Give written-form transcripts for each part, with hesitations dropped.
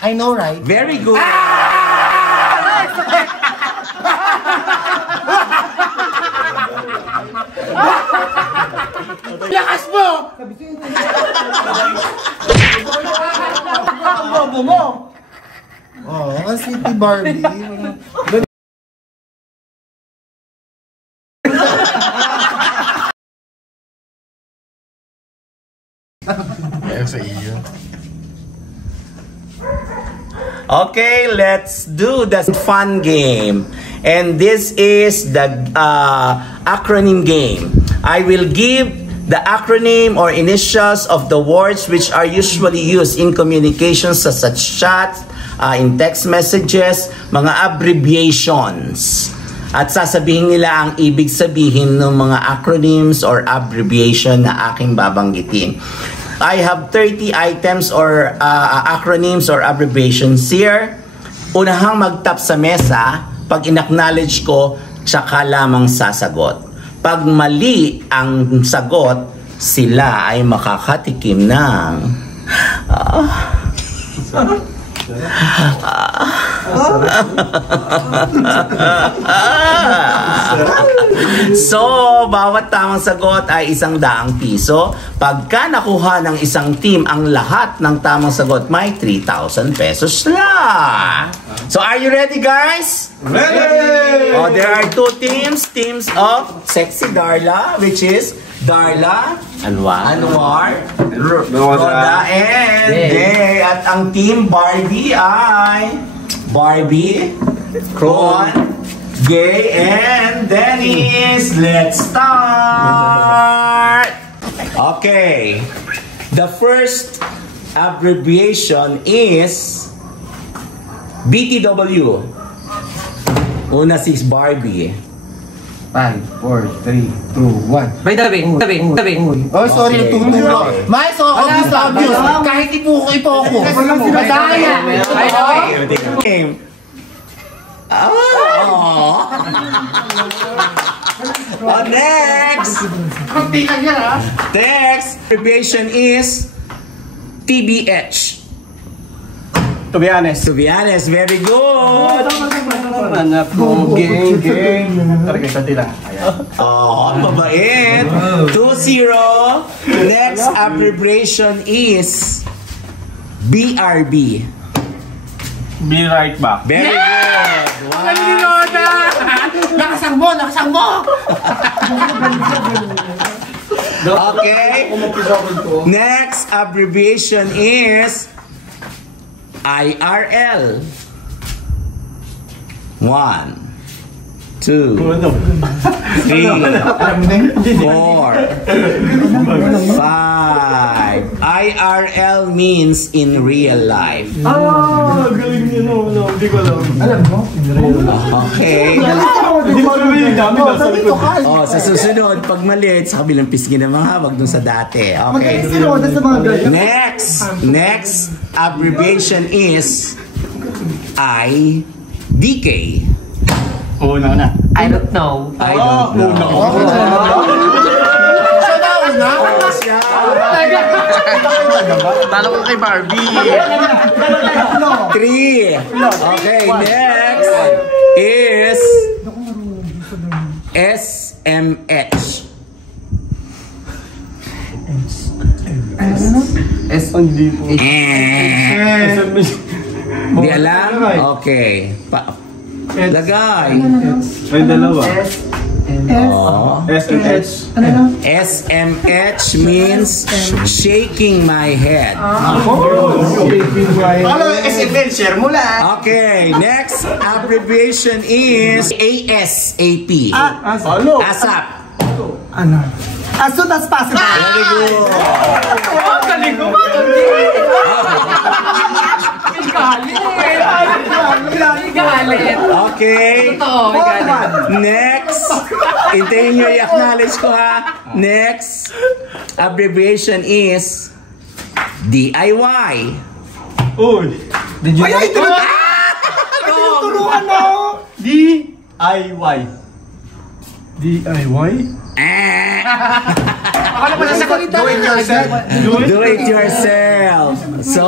I know, right? Very good. Lakas mo! Ang bobo mo! Oh, kasi si Barbie. Okay, let's do the fun game. And this is the acronym game. I will give the acronym or initials of the words which are usually used in communications such as chat, in text messages, mga abbreviations. At sasabihin nila ang ibig sabihin ng mga acronyms or abbreviation na aking babanggitin. I have 30 items or acronyms or abbreviations here. Unahang mag-tap sa mesa, pag in-acknowledge ko, tsaka lamang sasagot. Pag mali ang sagot, sila ay makakatikim ng... So, bawat tamang sagot ay 100 piso. Pagka nakuha ng isang team ang lahat ng tamang sagot, may 3,000 pesos na. So, are you ready, guys? Ready! Oh, there are 2 teams. Teams of Sexy Darla, which is Darla, Anwar, Roda, and Day. At ang team Barbie ay Barbie, Ron, Gay, and Dennis. Let's start! Okay. The first abbreviation is BTW. Una si Barbie. 5, 4, 3, 2, 1. By the way. Oh, sorry, tuturo. May, so obvious. Kahit ipo ko. Madaya. By the way. Oh, next. Next abbreviation is TBH. To be honest. To be honest, very good. Hanap kong gang. Target tila. Oh, mabait. 2-0. Next abbreviation is BRB. Be right back. Very good. Wow. Nakasang mo. Okay. Next abbreviation is IRL. 1, 2, 3, 4, 5. IRL means in real life. Galing niyo, no. Hindi ko alam. Alam mo? Okay. Hindi ko alam yung dami nasa likod. Oh, sa susunod, pag maliit, sa kabilang pisngi ng mga wag dun sa dati. Okay. Next abbreviation is IDK. Una. I don't know. I don't know. Talo ko kay Barbie. 3. Okay, next is SMH. Di alam? Okay. Lagay. May dalawa. Oh. SMH. SMH means shaking my head. SMH, share mo lang. Okay, next abbreviation is ASAP. ASAP. As soon as possible. Very good. Galing ko. Galit. Okay. Totoo, galit. Next. Hintayin nyo i-acknowledge ko ha. Next abbreviation is DIY. Uy. Did you know? Tulungan mo. DIY. DIY? Ako na pala sasalita. Do it yourself. Do it yourself. So,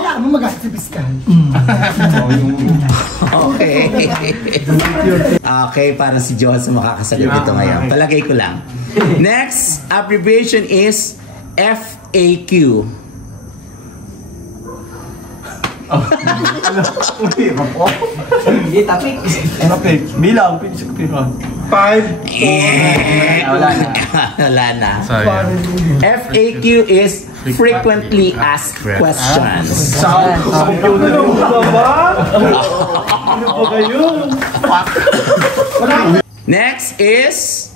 Wala mo mag-ask sa piskal. okay. Okay, para si John sa makakasagot ito ngayon. Palagay ko lang. Next abbreviation is FAQ. Topic. Bilang. 5. Wala na. FAQ is frequently asked questions. Next is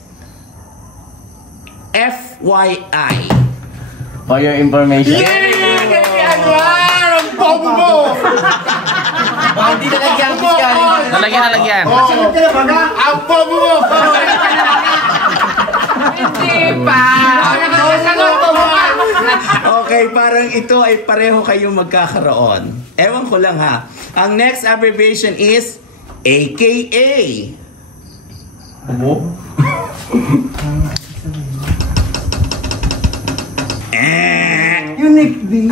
FYI. For your information. Ang bobo mo! Hindi nalagyan ang piskal. Nalagyan. Ang bobo mo! Hindi pa. Okay, parang ito ay pareho kayong magkakaroon. Ewan ko lang ha. Ang next abbreviation is AKA. Unique din.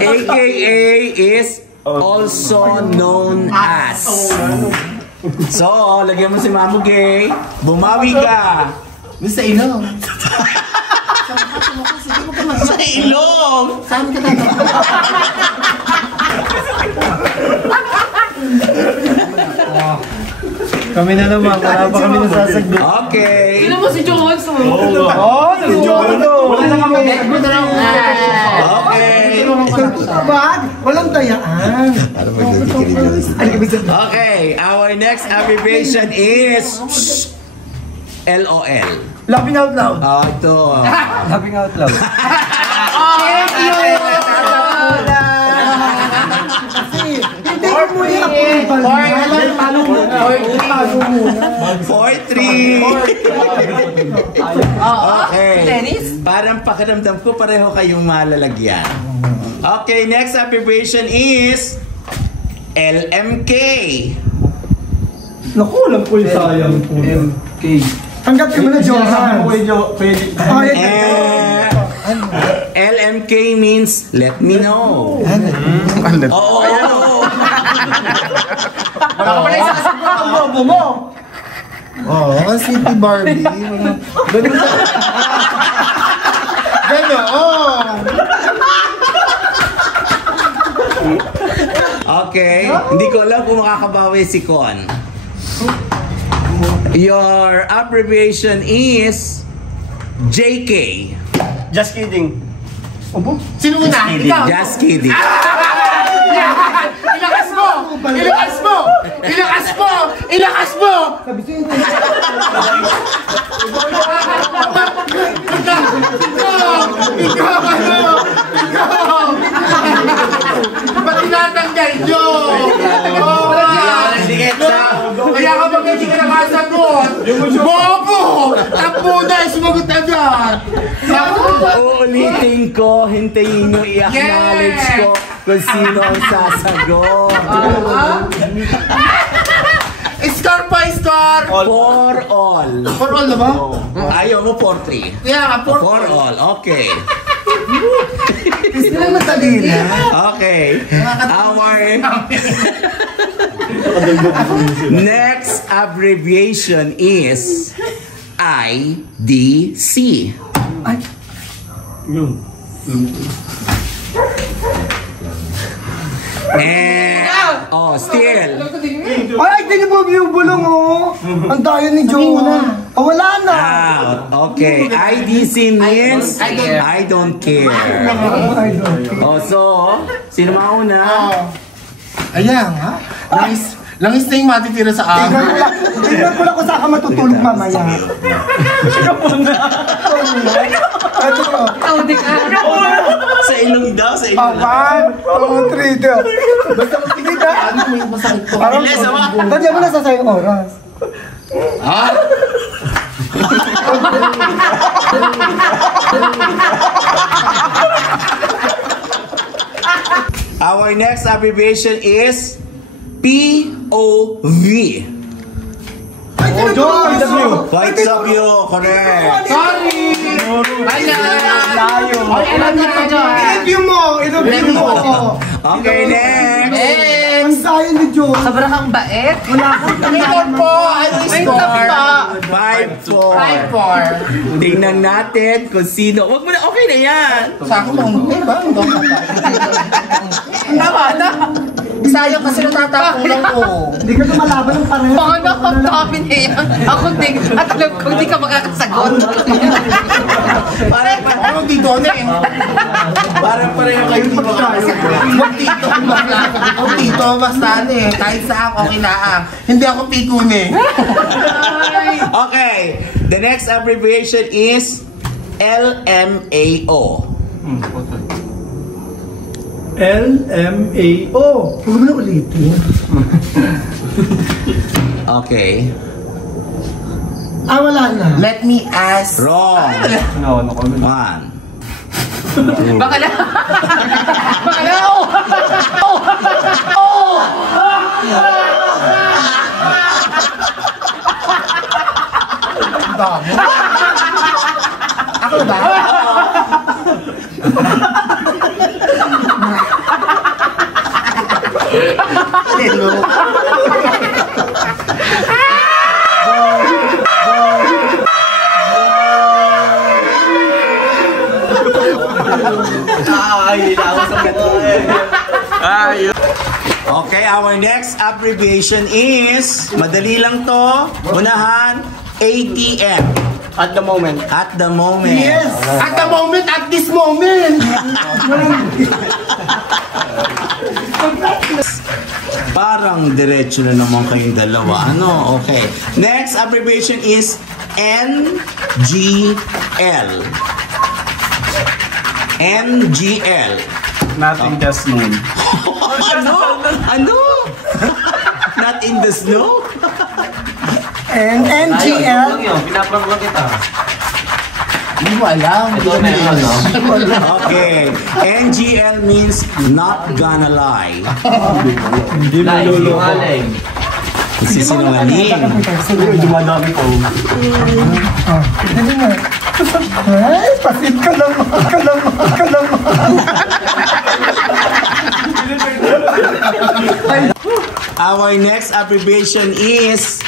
AKA is also known as. So, lagyan mo si Mamo Gay. Bumawi ka. Sa ilong. Sa ilong. Saan ka tayo? Kami na naman. Wala pa kami nasasagot. Okay. Sino mo si Jones? Wala na kami. Okay. Bag, walang dayaan. Okay, our next abbreviation is LOL. Laughing out loud. Oh, ito. Laughing out loud. Hindi ko mo yung approval. 4-3. Okay. Parang pakiramdam ko pareho kayong malalagyan. Okay, next abbreviation is LMK. Naku, alam ko yung sayang po. MK. Tanggapin mo na, Johan. Pwede. LMK means let me know. Oo. Wala ka pala isa kasi ang bobo mo! Oo, City Barbie. Ganoon! Okay, hindi ko alam kung makakabawi si Con. Your abbreviation is JK. Just kidding. Sino una? Ikaw! Just kidding. Ilakas mo! Ilakas mo! Ilakas mo! Ilakas mo! Ikaw! Ba't tinatanggal nyo? Kaya kapag hindi ka nakasagot, bobo! Takbo na! Sumagot agad! Uulitin ko, hintayin nyo i-acknowledge ko kung sino ang sasagot. Score pa, score! For all. For all na ba? Ayaw mo 4-3. Yeah, for For all, okay. Hindi lang madali na. Okay. Our next abbreviation is IDC. Still. Ay, tingin mo yung bulong, oh. Ang dayo ni Johan. Wala na. Out. Okay. IDC means I don't care. So, sino mauna? Ayan, ha? Langis na yung matitira sa akin. Tingnan ko lang kung saan ka matutulog mamaya. Ito ko. Sa ilong daw, sa ilong. 1, 2, 3, go. Basta magtigil ka. Ano mo yung masakit ko? Parang, tadya mo na sa sayong oras. Our next abbreviation is POV. tinuturo. Points of you, correct. Sorry! Layo. Ay, alam niyo pa dyan. I-review mo. I-review mo. Okay, next. Ang daya ni Joe. Sobrang kang bait. Ito po, ano score? 5-4. 5-4. Tingnan natin kung sino. Wag mo na, okay na yan. Sa akin, ba? Tama na. Sayang kasi natatapunan ko. Hindi ka lumalaban ng pareho. Baka nakaptapin niya yan. Ako din. At alam ko, hindi ka makakasagot. Parang ano dito na eh. Parang pareho kayo dito. Huwag dito, basta ano eh. Kahit saan, okay na ah. Hindi ako pikun eh. Okay, the next abbreviation is LMAO. LMAO. Huwag mo na ulitin. Okay. Wala na. Let me ask. Wrong. No, comment. 1. Baka na. Baka na. Ang dami. Ako ba? Hello. Okay, our next abbreviation is, madali lang to, unahan, ATM. At the moment. At the moment. Yes. At the moment, at this moment. Parang diretso na naman kayong dalawa. Ano? Okay. Next abbreviation is NGL. NGL. Nothing just known. Ano? Ano? Not in the snow? And NGL. Pinaprank lang kita. Hindi mo alam. Okay. NGL means not gonna lie. Hindi mo lolo. Sisinungaling. Dumadami ko. Dali nga. Ay, pasit ka naman. Our next abbreviation is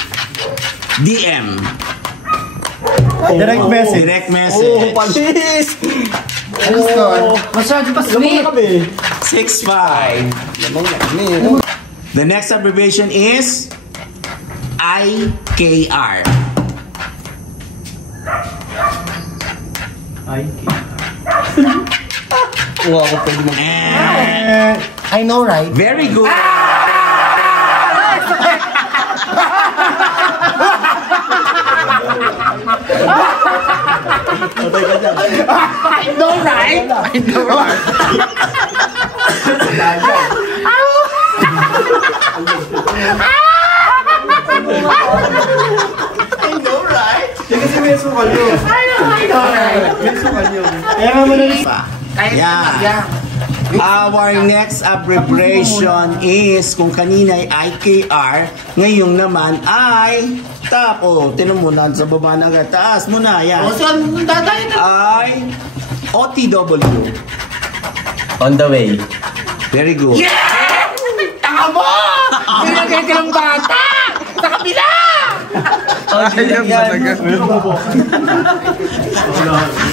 DM. Direct message. Direct message. Palis! Ano score? Masyado pa sweet. 6-5. The next abbreviation is IKR. I know, right? Very good. I know, right? I know, right? I know, right? Kasi may sukal yun. I know, right? May sukal yun. Kaya nga mo na rin. Yeah. Our next abbreviation is, kung kanina ay IKR, ngayon naman ay TAP. O, tinan mo na sa baba na taas mo na. Yan. O, so, dadayin na. Ay OTW. On the way. Very good. Yeah! Tanga mo! Nilagay ka ng bata! Sa kabila!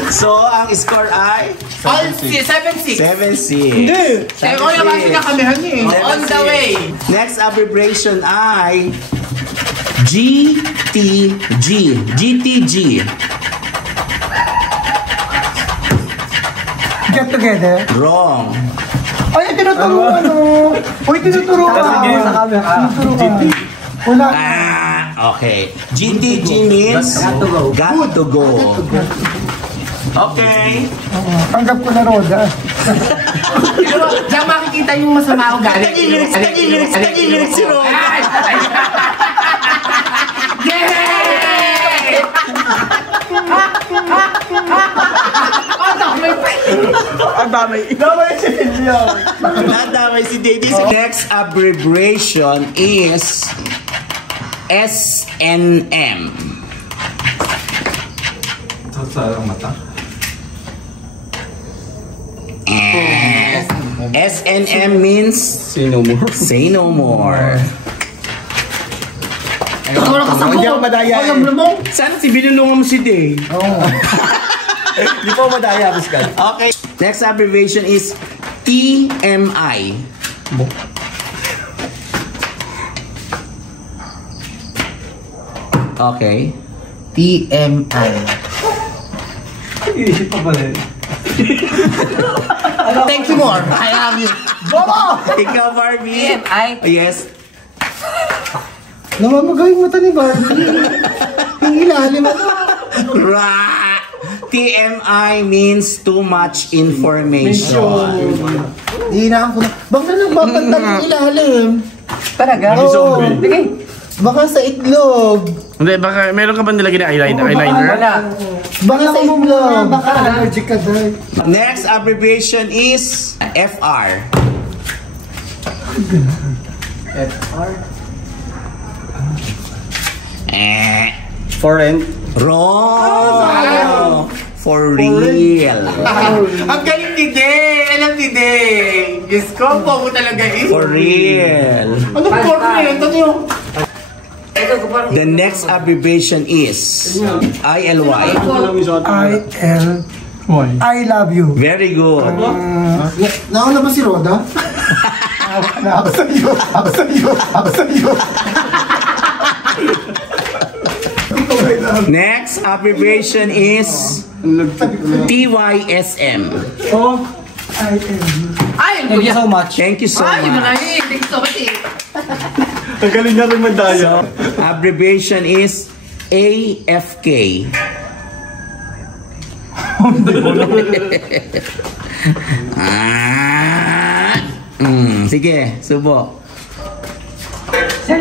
So, ang score ay All 7-6. 7-6. Kaya ko yung kasi kakamihan niya eh. On the way. Next abbreviation ay GTG. GTG. Get together. Wrong. Ay, tinuturo ano. Uy, tinuturo ka. Wala. Okay. GTG means got to go. Okay. Tanggap ko na Roda. Pero, diyan makikita yung masama ko galing. Tagilid si Ron. Yay! Damay si Silvio. Nadamay si Daddy. Next abbreviation is SNM. Sa mata. SNM means Say no more. say no more. Hindi ako madaya eh. Sana si binulungan mo si Day. Hindi po madaya, Pascal. Okay. Next abbreviation is TMI. Okay. TMI. Iisip pa pala. Thank you more. I love you. Ikaw, Barbie. TMI. Yes. Namamagay mata ni Barbie. Yung ilalim mo. Ra. TMI means too much information. Hinaan ko na. Baka nagpapantal yung ilalim. Talaga? Oo. Sige. Baka sa itlog. Hindi, baka meron ka ba nilagay na eyeliner? Wala. Baka sa itlog. Baka allergic ka dahil. Next abbreviation is FR. Foreign. Wrong. For real. Ang galing ni Day. Alam ni Day. Diyos ko, po talaga eh. For real. Ano for real? Ano yung... The next abbreviation is ILY. I love you. Very good. Nauna ba si Roda? Ako sa iyo. Ako sa iyo. Ako sa iyo. Next abbreviation is TYSM. Thank you so much. Thank you so Ay, much. maraming. Thank you so much. Ang galing na rin madaya. Abbreviation is AFK. Sige, subo. Sir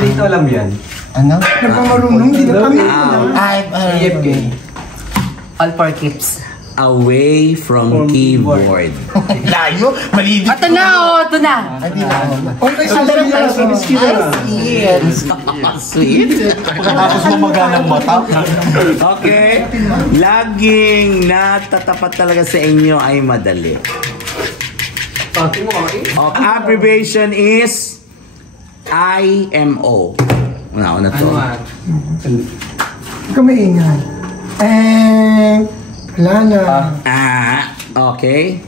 Lito alam yan. Ano? Nagpamarunong, hindi na kami. AFK. All for keeps. Away from keyboard. Layo. Malibig. Ito na, oh. Ito na. Okay, Sweet. Tapos mamaga ng mata. Okay. Laging natatapat talaga sa inyo ay madali. Abbreviation is IMO. Una to. Kumaingay. Wala na. Okay.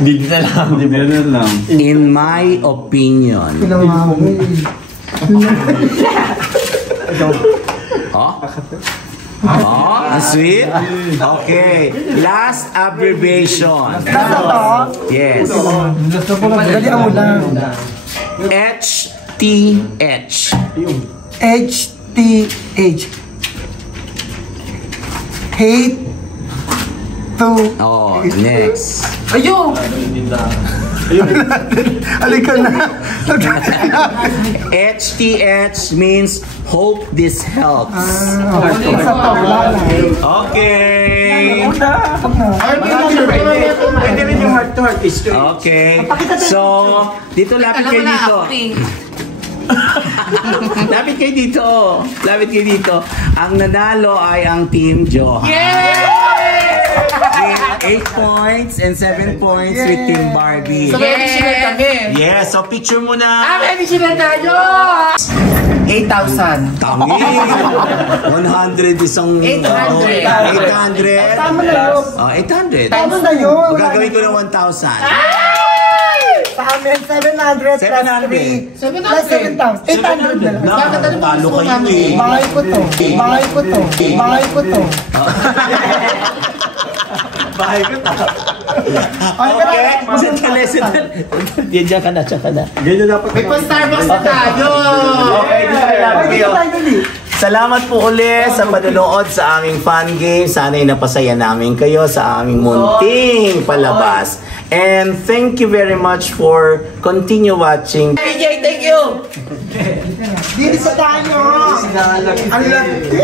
Hindi na lang. In my opinion. Pinamama mo eh. Oh, sweet. Okay. Last abbreviation. Yes. Dali mo lang. HTH. HTH. Hate to. Oh, next. Ayun. Halika na. HTH means hope this helps. Okay. Pwede rin yung heart to heart is straight. Okay. So, dito lapit kayo dito. Lapit kayo dito. Lapit kayo dito. Ang nanalo ay ang Team Johan. With 8 points and 7 points with Team Barbie. So, may additional kami. Yes, so picture mo na. May additional tayo. 8,000. Tangi. 100 isang... 800. Tama na yun. 800. Tama na yun. Gagawin ko ng 1,000. Sa amin, 700 plus 3. Plus 7,000. 800 na lang. Bakit ano ba Talo gusto kayo namin? eh. Bahay ko to. Bahay ko to. Bahay ko to. Bahay ko ta. Okay. Diyan ka na, diyan ka na. Ganyan dapat. May pa-Starbucks na tayo. Okay, salamat po ulit sa panonood sa aming fun game. Sana'y napasaya namin kayo sa aming munting palabas. And thank you very much for continue watching. DJ, thank you. Dito sa tayo. Ang laki.